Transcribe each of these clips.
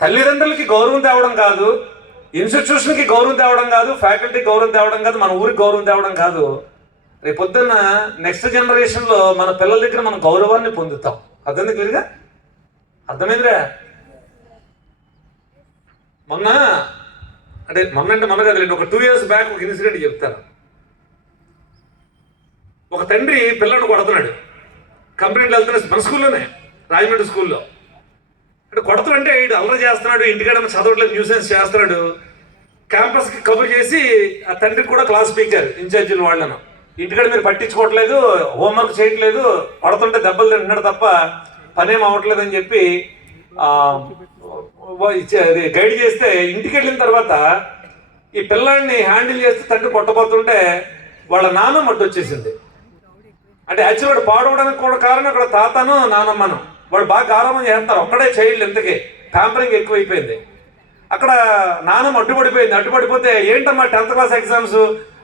తల్లిదండ్రులకి గౌరవం తేవడం కాదు ఇన్స్టిట్యూషన్కి గౌరవం తేవడం కాదు ఫ్యాకల్టీకి గౌరవం తేవడం కాదు మన ఊరికి గౌరవం తేవడం కాదు. రేపు పొద్దున్న నెక్స్ట్ జనరేషన్లో మన పిల్లల దగ్గర మనం గౌరవాన్ని పొందుతాం. అర్థమైంది క్లియర్గా? అర్థమైందిరా? మొన్న అంటే మొన్న అంటే మొన్న కదండి ఒక టూ ఇయర్స్ బ్యాక్ ఒక ఇన్సిడెంట్ చెప్తాను. ఒక తండ్రి పిల్లడు కొడుతున్నాడు. కంప్లైంట్ వెళ్తున్న మన స్కూల్లోనే రాజమండ్రి స్కూల్లో. అంటే కొడుతుంటే ఇటు అల్లరి చేస్తున్నాడు ఇంటికాడ చదవట్లేదు న్యూసెన్స్ చేస్తున్నాడు. క్యాంపస్కి కబుర్ చేసి ఆ తండ్రికి కూడా క్లాస్ స్పీకర్ ఇన్ఛార్జీలు వాళ్ళను. ఇంటికాడ మీరు పట్టించుకోవట్లేదు హోంవర్క్ చేయట్లేదు కొడుతుంటే దెబ్బలు తింటున్నాడు తప్ప పనేం అవ్వట్లేదు అని చెప్పి గైడ్ చేస్తే ఇంటికి వెళ్ళిన తర్వాత ఈ పిల్లాడిని హ్యాండిల్ చేస్తే తండ్రి కొట్టబోతుంటే వాళ్ళ నాన్న మట్టి వచ్చేసింది అంటే యాక్చువల్ పాడవడానికి కూడా కారణం అక్కడ తాతను నానమ్మను. వాడు బాగా గారాబం చేస్తారు. ఒక్కడే చైల్డ్ ఎందుకే ప్యాంపరింగ్ ఎక్కువైపోయింది. అక్కడ నానమ్మ అడ్డుపడిపోయింది అడ్డుపడిపోతే ఏంటమ్మా టెన్త్ క్లాస్ ఎగ్జామ్స్?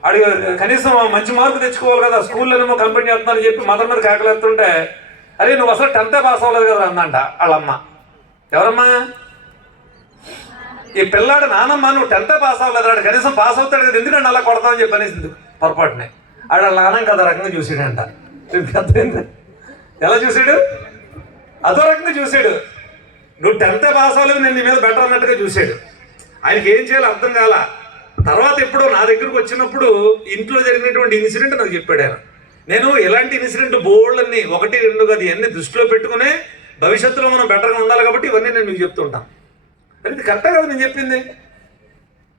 అడిగి కనీసం మంచి మార్కు తెచ్చుకోవాలి కదా స్కూల్లోనేమో కంపెనీ చేస్తున్నారని చెప్పి మదర్ మీద కేకలేస్తుంటే అరే నువ్వు అసలు టెన్తే పాస్ అవ్వలేదు కదా అందంట వాళ్ళమ్మ. ఎవరమ్మా? ఈ పిల్లాడు నానమ్మ నువ్వు టెన్త్ పాస్ అవ్వలేదు ఆడు కనీసం పాస్ అవుతాడు కదా ఎందుకంటే అలా కొడతామని చెప్పి అనేసింది పొరపాటునే. ఆడ నానం కదా రకంగా చూసాడంట. ఎలా చూసాడు? అదో రకంగా చూసాడు నువ్వు టెన్త్ పాస్ అవ్వలేదు నేను నీ మీద బెటర్ అన్నట్టుగా చూసాడు ఆయనకి ఏం చేయాలో అర్థం కాల? తర్వాత ఎప్పుడో నా దగ్గరకు వచ్చినప్పుడు ఇంట్లో జరిగినటువంటి ఇన్సిడెంట్ నాకు చెప్పాడు ఆయన. నేను ఎలాంటి ఇన్సిడెంట్ బోల్డ్ని ఒకటి రెండు కాదు ఇవన్నీ దృష్టిలో పెట్టుకునే భవిష్యత్తులో మనం బెటర్గా ఉండాలి కాబట్టి ఇవన్నీ నేను మీకు చెప్తుంటాను అది ఇది కరెక్టే కదా నేను చెప్పింది?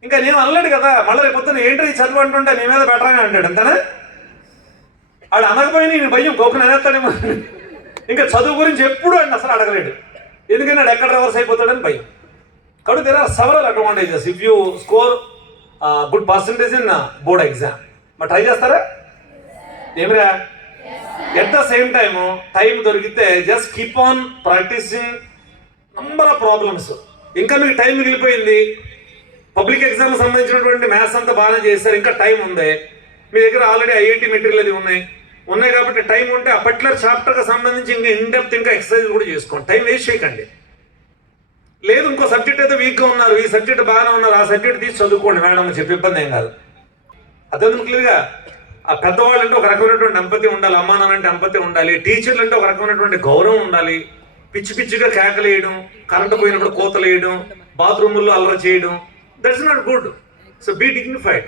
ఇంకా నేను అనలేడు కదా మళ్ళీ రేపు పొద్దున్న ఏంటి చదువు అంటుంటే నీ మీద బెటర్గా అంటాడు అంతేనా? వాడు అనకపోయినా నేను భయం కోకుని అనేస్తాడేమో ఇంకా చదువు గురించి ఎప్పుడు అండి అసలు అడగలేడు. ఎందుకంటే ఆడు ఎక్కడ రివర్స్ అయిపోతాడని భయం. కాబట్టి there are several advantages if you score good percentage in board exam మరి ట్రై చేస్తారా? ఏమిరా? At the same time time దొరికితే just keep on practicing number of problems ఇంకా మీకు టైం మిగిలిపోయింది. పబ్లిక్ ఎగ్జామ్ సంబంధించినటువంటి మ్యాథ్స్ అంతా బాగానే చేశారు. ఇంకా టైం ఉంది. మీ దగ్గర ఆల్రెడీ ఐఐటి మెటీరియల్ అది ఉన్నాయి. ఉన్నాయి కాబట్టి టైం ఉంటే ఆ పర్టికులర్ చాప్టర్కి సంబంధించి ఇంకా ఇన్డెప్త్ ఇంకా ఎక్సర్సైజ్ కూడా చేసుకోండి. టైం వేస్ట్ చేయకండి. లేదు ఇంకో సబ్జెక్ట్ అయితే వీక్గా ఉన్నారు. ఈ సబ్జెక్ట్ బాగానే ఉన్నారు. ఆ సబ్జెక్ట్ తీసి చదువుకోండి. మేడం చెప్పి ఇబ్బంది ఏం కాదు. అదే క్లియర్గా ఆ పెద్దవాళ్ళు అంటే ఒక రకమైనటువంటి అంపతి ఉండాలి. అమ్మా నాన్న అంటే ఎంపతి ఉండాలి. టీచర్లు అంటే ఒక రకమైనటువంటి గౌరవం ఉండాలి. పిచ్చి పిచ్చిగా కేకలేయడం కరెంటు పోయినప్పుడు కోతలేయడం బాత్రూముల్లో అల్లరి చేయడం that's not good. So be dignified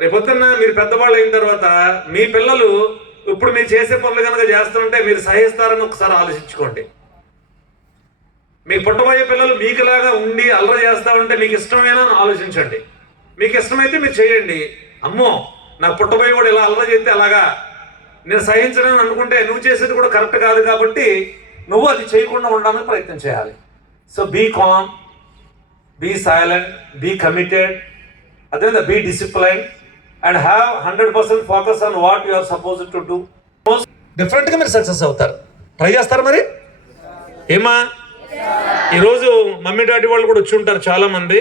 రేపొద్దున్న మీరు పెద్దవాళ్ళు అయిన తర్వాత మీ పిల్లలు ఇప్పుడు మీరు చేసే పనులు కనుక చేస్తుంటే మీరు సహిస్తారని ఒకసారి ఆలోచించుకోండి. మీ పుట్టబోయే పిల్లలు మీకులాగా ఉండి అల్లరి చేస్తా ఉంటే మీకు ఇష్టమేనా అని ఆలోచించండి. మీకు ఇష్టమైతే మీరు చేయండి. అమ్మో నాకు పుట్టబోయే కూడా ఇలా అల్లరి చేస్తే అలాగా? నేను సహించడం అనుకుంటే నువ్వు చేసేది కూడా కరెక్ట్ కాదు కాబట్టి నువ్వు అది చేయకుండా ఉండడానికి ప్రయత్నం చేయాలి. So be calm be silent be committed అదేవిధంగా be discipline and have hundred percent focus on what you are suppose to do. డిఫరెంట్గా మీరు సక్సెస్ అవుతారు. ట్రై చేస్తారా మరి? ఏమా? ఈరోజు మమ్మీ డాడీ వాళ్ళు కూడా వచ్చి ఉంటారు చాలా మంది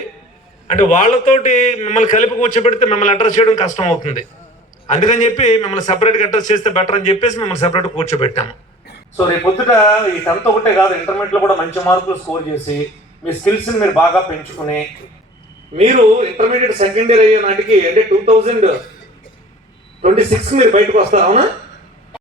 అంటే వాళ్ళతోటి మిమ్మల్ని కలిపి కూర్చోబెడితే మిమ్మల్ని అడ్రస్ చేయడం కష్టం అవుతుంది. అందుకని చెప్పి మిమ్మల్ని సెపరేట్గా అడ్రస్ చేస్తే బెటర్ అని చెప్పేసి మిమ్మల్ని సెపరేట్ కూర్చోబెట్టాము. సో రేపు పొద్దుట ఈ టెన్త్ ఒకటే కాదు ఇంటర్మీడియట్లో కూడా మంచి మార్కులు స్కోర్ చేసి మీ స్కిల్స్ని మీరు బాగా పెంచుకుని మీరు ఇంటర్మీడియట్ సెకండ్ ఇయర్ అయ్యే నాటికి అంటే టూ థౌజండ్ ట్వంటీ సిక్స్ మీరు బయటకు వస్తారు? అవునా?